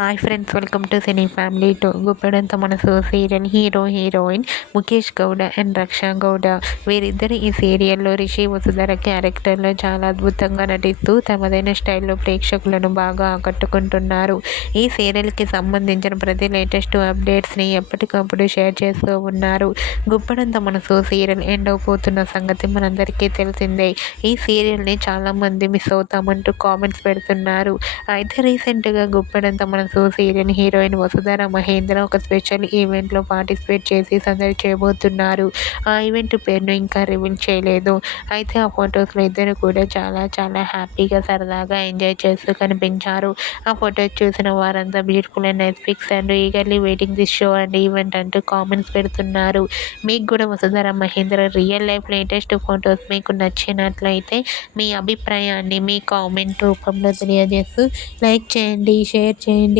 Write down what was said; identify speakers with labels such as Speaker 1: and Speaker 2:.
Speaker 1: Hi friends welcome to cine family to Guppedantha Manasu serial hero heroine Mukesh Gowda and Raksha Gowda వీరిద్దరు ఈ సీరియల్లో రిషి వసుధర క్యారెక్టర్లో చాలా అద్భుతంగా నటిస్తూ తమదైన స్టైల్లో ప్రేక్షకులను బాగా ఆకట్టుకుంటున్నారు. ఈ సీరియల్కి సంబంధించిన ప్రతి లేటెస్ట్ అప్డేట్స్ని ఎప్పటికప్పుడు షేర్ చేస్తూ ఉన్నారు. గుప్పెడంత మనసు సీరియల్ ఎండ్ అయిపోతున్న సంగతి మనందరికీ తెలిసిందే. ఈ సీరియల్ని చాలామంది మిస్ అవుతామంటూ కామెంట్స్ పెడుతున్నారు. అయితే రీసెంట్గా గుప్పెడంత మన so serial heroine Vasudhara Mahendra ఒక స్పెషల్ ఈవెంట్లో పార్టిసిపేట్ చేసి సందడి చేయబోతున్నారు. ఆ ఈవెంట్ పేరును ఇంకా రివీల్ చేయలేదు. అయితే ఆ ఫొటోస్లో ఇద్దరు కూడా చాలా చాలా హ్యాపీగా సరదాగా ఎంజాయ్ చేస్తూ కనిపించారు. ఆ ఫొటోస్ చూసిన వారంతా beautiful and nice pics and eagerly waiting this show and event అంటూ కామెంట్స్ పెడుతున్నారు. మీకు కూడా Vasudhara Mahendra real life latest photos మీకు నచ్చినట్లయితే మీ అభిప్రాయాన్ని మీ కామెంట్ రూపంలో తెలియజేస్తూ లైక్ చేయండి షేర్ చేయండి.